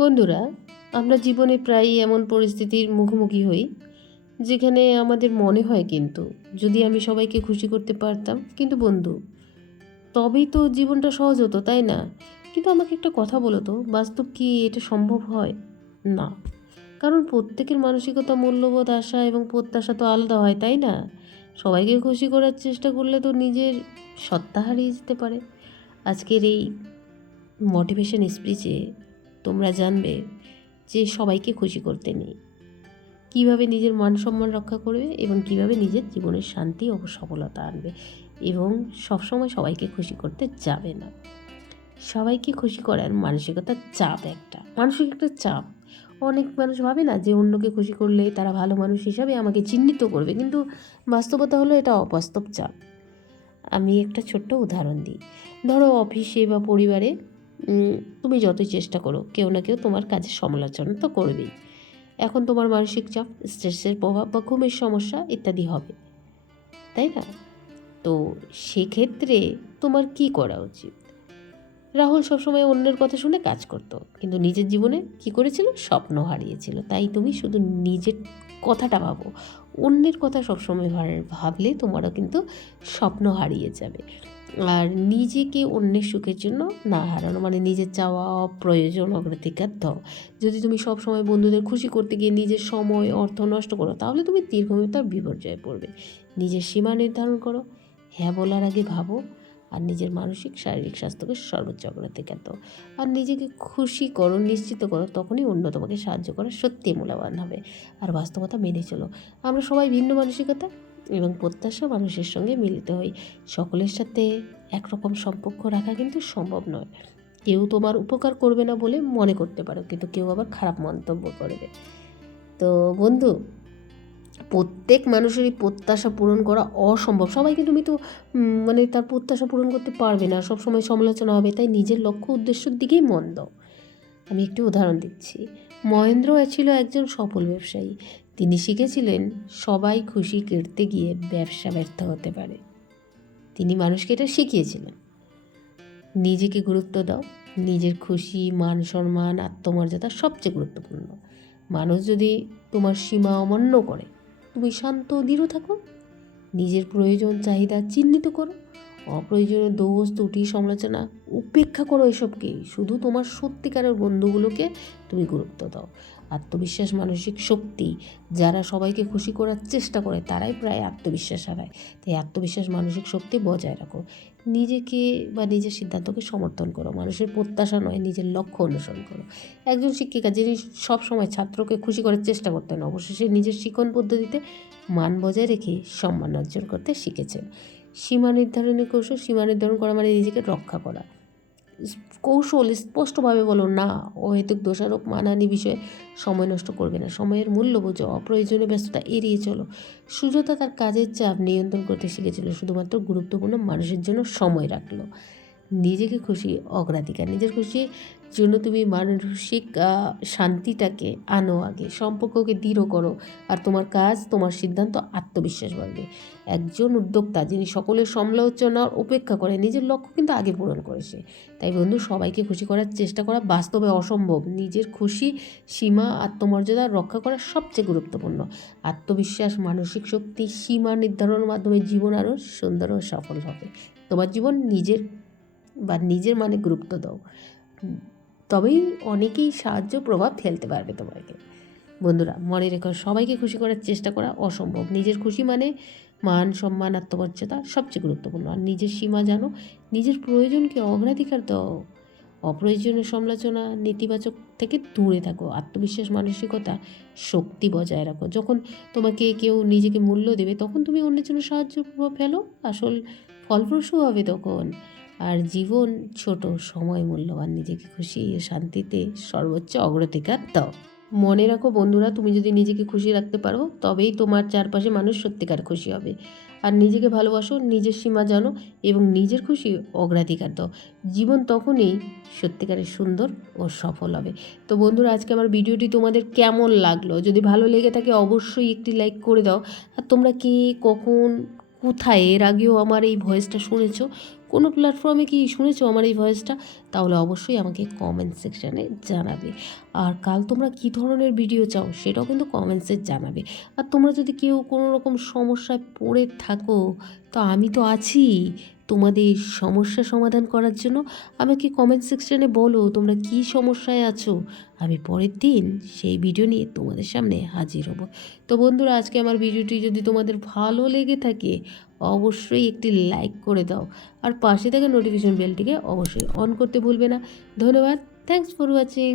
বন্ধুরা, আমরা জীবনে প্রায়ই এমন পরিস্থিতির মুখোমুখি হই, যেখানে আমাদের মনে হয় কিন্তু, যদি আমি সবাইকে খুশি করতে পারতাম, কিন্তু বন্ধু, তবেই তো জীবনটা সহজ হতো, তাই না? কিন্তু আমাকে একটা কথা বলো তো, বাস্তব কি এটা সম্ভব হয়? না। কারণ প্রত্যেকের মানসিকতা, মূল্যবোধ, আশা এবং প্রত্যাশা তো আলাদা হয়, তাই না? সবাইকে খুশি করার চেষ্টা করলে তো নিজের সত্তা হারিয়ে যেতে পারে। আজকের এই মোটিভেশন স্পিচে তোমরা জানবে যে সবাইকে খুশি করতে নেই। কীভাবে নিজের মান সম্মান রক্ষা করবে এবং কীভাবে নিজের জীবনের শান্তি ও সফলতা আনবে এবং সবসময় সবাইকে খুশি করতে যাবে না। সবাইকে খুশি করার মানসিকতা চাপ একটা। মানসিক একটা চাপ। অনেক মানুষ ভাবে না যে অন্যকে খুশি করলে তারা ভালো মানুষ হিসাবে আমাকে চিহ্নিত করবে, কিন্তু বাস্তবতা হলো এটা অবাস্তব চাপ। আমি একটা ছোট্ট উদাহরণ দিই। ধরো অফিসে বা পরিবারে তুমি যতই চেষ্টা করো, কেউ না কেউ তোমার কাজের সমালোচনা তো করবেই। এখন তোমার মানসিক চাপ, স্ট্রেসের প্রভাব বা ঘুমের সমস্যা ইত্যাদি হবে, তাই না? তো সেক্ষেত্রে তোমার কি করা উচিত? রাহুল সবসময় অন্যের কথা শুনে কাজ করতো, কিন্তু নিজের জীবনে কি করেছিল? স্বপ্ন হারিয়েছিল। তাই তুমি শুধু নিজের কথাটা ভাবো। অন্যের কথা সবসময় ভাবলে তোমারও কিন্তু স্বপ্ন হারিয়ে যাবে। আর নিজেকে অন্যের সুখের জন্য না হারানো মানে নিজের চাওয়া, প্রয়োজন, অগ্রাধিকার দাও। যদি তুমি সব সময় বন্ধুদের খুশি করতে গিয়ে নিজের সময়, অর্থ নষ্ট করো, তাহলে তুমি দীর্ঘমেয়াদার বিপর্যয়ে পড়বে। নিজের সীমা নির্ধারণ করো হ্যাঁ বলার আগে ভাবো, আর নিজের মানসিক, শারীরিক স্বাস্থ্যকে সর্বোচ্চ অগ্রাধিকার দাও। আর নিজেকে খুশি করো, নিশ্চিত করো, তখনই অন্য তোমাকে সাহায্য করা সত্যিই মূল্যবান হবে। আর বাস্তবতা মেনে চলো। আমরা সবাই ভিন্ন মানসিকতা এবং প্রত্যাশা মানুষের সঙ্গে মিলিত হই। সকলের সাথে একরকম সম্পর্ক রাখা কিন্তু সম্ভব নয়। কেউ তোমার উপকার করবে না বলে মনে করতে পারো, কিন্তু কেউ আবার খারাপ মন্তব্য করবে। তো বন্ধু, প্রত্যেক মানুষেরই প্রত্যাশা পূরণ করা অসম্ভব। সবাইকে তুমি তো মানে তার প্রত্যাশা পূরণ করতে পারবে না। সবসময় সমালোচনা হবে, তাই নিজের লক্ষ্য উদ্দেশ্যের দিকেই মন দাও। আমি একটি উদাহরণ দিচ্ছি। মহেন্দ্র ছিল একজন সফল ব্যবসায়ী। তিনি শিখেছিলেন সবাই খুশি করতে গিয়ে ব্যবসা ব্যর্থ হতে পারে। তিনি মানুষকে এটা শিখিয়েছিলেন। নিজেকে গুরুত্ব দাও, নিজের খুশি, মান সম্মান, আত্মমর্যাদা সবচেয়ে গুরুত্বপূর্ণ। মানুষ যদি তোমার সীমা অমান্য করে, তুমি শান্ত দৃঢ় থাকো। নিজের প্রয়োজন, চাহিদা চিহ্নিত করো। অপ্রয়োজনীয় দোষ, ত্রুটি, সমালোচনা, উপেক্ষা করো এসবকে। শুধু তোমার সত্যিকারের বন্ধুগুলোকে তুমি গুরুত্ব দাও। আত্মবিশ্বাস, মানসিক শক্তি যারা সবাইকে খুশি করার চেষ্টা করে, তারাই প্রায় আত্মবিশ্বাস হারায়। তাই আত্মবিশ্বাস, মানসিক শক্তি বজায় রাখো। নিজেকে বা নিজের সিদ্ধান্তকে সমর্থন করো। মানুষের প্রত্যাশা নয়, নিজের লক্ষ্য অনুসরণ করো। একজন শিক্ষিকা যিনি সবসময় ছাত্রকে খুশি করার চেষ্টা করতেন, অবশেষে নিজের শিক্ষণ পদ্ধতিতে মান বজায় রেখে সম্মান অর্জন করতে শিখেছেন। সীমা নির্ধারণের কৌশল, সীমা নির্ধারণ করা মানে নিজেকে রক্ষা করা। কৌশল স্পষ্টভাবে বলো, না, অহেতুক দোষারোপ মানানি বিষয়ে সময় নষ্ট করবে না। সময়ের মূল্য বোঝো, অপ্রয়োজনীয় ব্যস্ততা এড়িয়ে চলো। সুজাতা তার কাজের চাপ নিয়ন্ত্রণ করতে শিখেছিল, শুধুমাত্র গুরুত্বপূর্ণ মানুষের জন্য সময় রাখল। নিজেকে খুশি, অগ্রাধিকার। নিজের খুশির জন্য তুমি মানসিক শান্তিটাকে আনো আগে, সম্পর্ককে দৃঢ় করো আর তোমার কাজ, তোমার সিদ্ধান্ত আত্মবিশ্বাস বাড়বে। একজন উদ্যোক্তা যিনি সকলের সমালোচনার উপেক্ষা করে, নিজের লক্ষ্য কিন্তু আগে পূরণ করেছে। তাই বন্ধু, সবাইকে খুশি করার চেষ্টা করা বাস্তবে অসম্ভব। নিজের খুশি সীমা, আত্মমর্যাদা রক্ষা করা সবচেয়ে গুরুত্বপূর্ণ। আত্মবিশ্বাস, মানসিক শক্তি, সীমা নির্ধারণের মাধ্যমে জীবন আরও সুন্দর ও সফল হবে। তোমার জীবন নিজের বা নিজের মানে গুরুত্ব দাও। তবেই অনেকেই সাহায্য প্রভাব ফেলতে পারবে তোমাকে। বন্ধুরা, মনে রেখো, সবাইকে খুশি করার চেষ্টা করা অসম্ভব। নিজের খুশি মানে মান, সম্মান, আত্মমর্যাদা সবচেয়ে গুরুত্বপূর্ণ। আর নিজের সীমা জানো, নিজের প্রয়োজনকে অগ্রাধিকার দাও। অপ্রয়োজনীয় সমালোচনা, নেতিবাচক থেকে দূরে থাকো। আত্মবিশ্বাস, মানসিকতা, শক্তি বজায় রাখো। যখন তোমাকে কেউ নিজেকে মূল্য দেবে, তখন তুমি অন্যের জন্য সাহায্য ফেলো। আসল ফলপ্রসূ হবে তখন। আর জীবন ছোট, সময় মূল্যবান, নিজেকে খুশি ও শান্তিতে সর্বোচ্চ অগ্রাধিকার দাও। মনে রাখো বন্ধুরা, তুমি যদি নিজেকে খুশি রাখতে পারো, তবেই তোমার চারপাশে মানুষ সত্যিকার খুশি হবে। আর নিজেকে ভালোবাসো, নিজের সীমা জানো এবং নিজের খুশি অগ্রাধিকার দাও। জীবন তখনই সত্যিকারের সুন্দর ও সফল হবে। তো বন্ধুরা, আজকে আমার ভিডিওটি তোমাদের কেমন লাগল? যদি ভালো লেগে থাকে, অবশ্যই একটি লাইক করে দাও। আর তোমরা কে, কখন কোথায়? এর আগেও আমার এই ভয়েসটা শুনেছো? কোনো প্ল্যাটফর্মে কি শুনেছো আমার এই ভয়েসটা? তাহলে অবশ্যই আমাকে কমেন্ট সেকশানে জানাবে। আর কাল তোমরা কি ধরনের ভিডিও চাও সেটাও কিন্তু কমেন্টসে জানাবে। আর তোমরা যদি কেউ কোনো রকম সমস্যায় পড়ে থাকো, তো আমি তো আছি। তোমাদের সমস্যা সমাধান করার জন্য আমাকে কমেন্ট সেকশানে বলো তোমরা কী সমস্যায় আছো। আমি পরের দিন সেই ভিডিও নিয়ে তোমাদের সামনে হাজির হব। তো বন্ধুরা, আজকে আমার ভিডিওটি যদি তোমাদের ভালো লেগে থাকে, অবশ্যই একটি লাইক করে দাও। আর পাশে থাকা নোটিফিকেশন বেলটিকে অবশ্যই অন করতে ভুলবে না। ধন্যবাদ থ্যাংকস ফর ওয়াচিং